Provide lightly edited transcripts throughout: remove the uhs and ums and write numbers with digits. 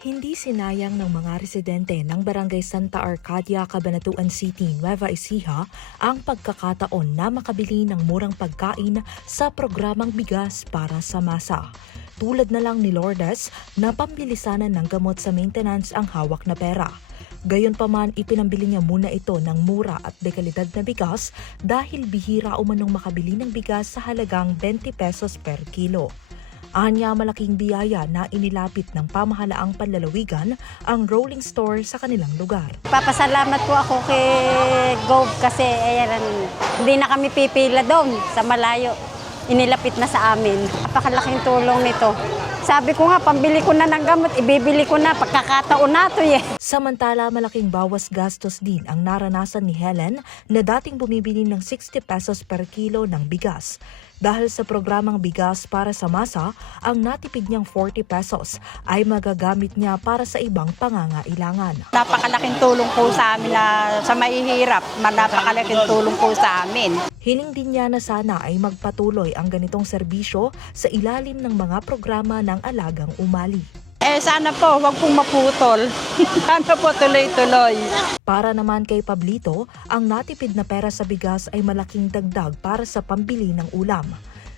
Hindi sinayang ng mga residente ng Barangay Santa Arcadia, Cabanatuan City, Nueva Ecija ang pagkakataon na makabili ng murang pagkain sa programang bigas para sa masa. Tulad na lang ni Lourdes na pambilisanan ng gamot sa maintenance ang hawak na pera. Gayunpaman, ipinambili niya muna ito ng mura at dekalidad na bigas dahil bihira umanong makabili ng bigas sa halagang 20 pesos per kilo. Anya, malaking biyaya na inilapit ng pamahalaang panlalawigan ang rolling store sa kanilang lugar. Papasalamat po ako kay Gov kasi hindi na kami pipila doon sa malayo. Inilapit na sa amin. Napakalaking tulong nito. Sabi ko nga, pambili ko na ng gamot, ibibili ko na, pagkakataon na ito eh. Samantala, malaking bawas gastos din ang naranasan ni Helen na dating bumibili ng 60 pesos per kilo ng bigas. Dahil sa programang bigas para sa masa, ang natipid niyang 40 pesos ay magagamit niya para sa ibang pangangailangan. Napakalaking tulong po sa amin na sa mahihirap, napakalaking tulong po sa amin. Hiling din niya na sana ay magpatuloy ang ganitong serbisyo sa ilalim ng mga programa ng Alagang Umali. Sana po, wag pong maputol. Sana po tuloy-tuloy. Para naman kay Pablito, ang natipid na pera sa bigas ay malaking dagdag para sa pambili ng ulam.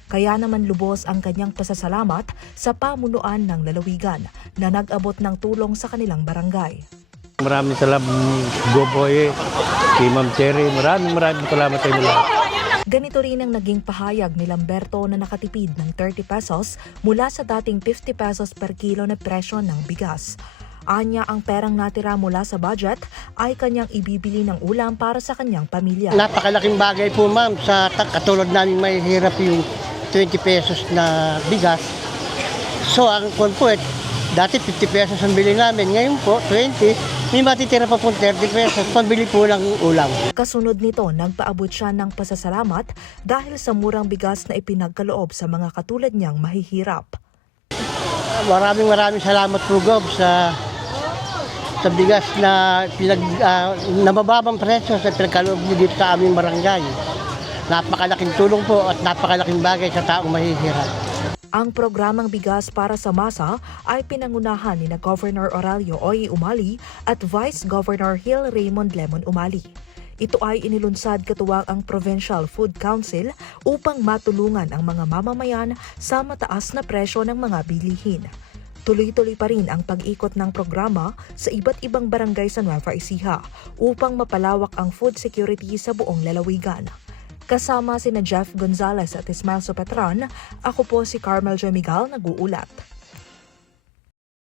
Kaya naman lubos ang kanyang pasasalamat sa pamunuan ng lalawigan na nag-abot ng tulong sa kanilang barangay. Maraming salamat, Goboy, kay Ma'am Cherry. Maraming salamat sa inyo lahat. Ganito rin ang naging pahayag ni Lamberto na nakatipid ng 30 pesos mula sa dating 50 pesos per kilo na presyo ng bigas. Anya, ang perang natira mula sa budget ay kanyang ibibili ng ulam para sa kanyang pamilya. Napakalaking bagay po ma'am sa katulad namin mahihirap yung 20 pesos na bigas. So ang po, dati 50 pesos ang bili namin, ngayon po 20. May matitira pa po 30 pesos, pambili po ng ulam. Kasunod nito, nagpaabot siya ng pasasalamat dahil sa murang bigas na ipinagkaloob sa mga katulad niyang mahihirap. Maraming salamat po Gob sa bigas na nabababang presyo sa pinagkaloob niyo dito sa aming barangay. Napakalaking tulong po at napakalaking bagay sa taong mahihirap. Ang programang bigas para sa masa ay pinangunahan ni Governor Aurelio Oy Umali at Vice Governor Hill Raymond Lemon Umali. Ito ay inilunsad katuwang ang Provincial Food Council upang matulungan ang mga mamamayan sa mataas na presyo ng mga bilihin. Tuloy-tuloy pa rin ang pag-ikot ng programa sa iba't ibang barangay sa Nueva Ecija upang mapalawak ang food security sa buong lalawigan. Kasama sina Jeff Gonzalez at Ismael Sopetran, ako po si Carmel Jamigal, nag-uulat.